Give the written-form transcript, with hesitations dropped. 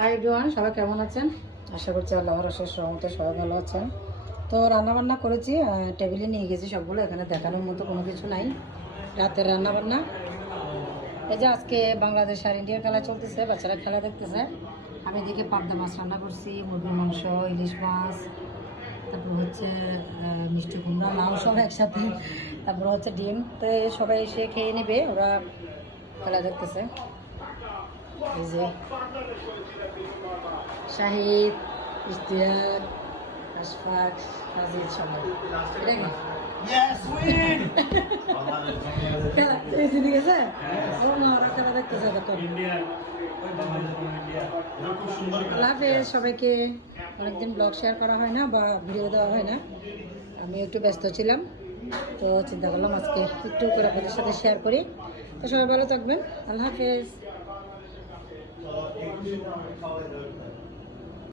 Hi everyone, সবাই কেমন আছেন? আশা করছি আল্লাহর অশেষ রহমতে সবাই ভালো আছেন। তো রান্নাবান্না করেছি, টেবিলে নিয়ে গেছি সবগুলো। এখানে দেখানোর মতো কোনো কিছু নাই। রাতের রান্নাবান্না এই যে আজকে বাংলাদেশ আর ইন্ডিয়ার খেলা চলতেছে, বাচ্চারা খেলা দেখতেছে। আমি এদিকে পাবদা মাছ রান্না করছি, মুরগির মাংস, ইলিশ মাছ, তারপর হচ্ছে মিষ্টি কুমড়া, লাউ সব একসাথে, তারপর হচ্ছে ডিম। তো সবাই এসে খেয়ে নেবে, ওরা খেলা দেখতেছে। এই যে শাহিদ, ইশতিয়াক, আশফাক, আজিজ সবাই। এটা কি? খেলা ঠিক আছে। ওরা খেলা দেখতেছে তখন। আল্লাহ হাফেজ সবাইকে। অনেকদিন ব্লগ শেয়ার করা হয় না বা ভিডিও দেওয়া হয় না, আমি একটু ব্যস্ত ছিলাম, তো চিন্তা করলাম আজকে একটু করে আপনাদের সাথে শেয়ার করি। তো সবাই ভালো থাকবেন। আল্লাহ হাফেজ।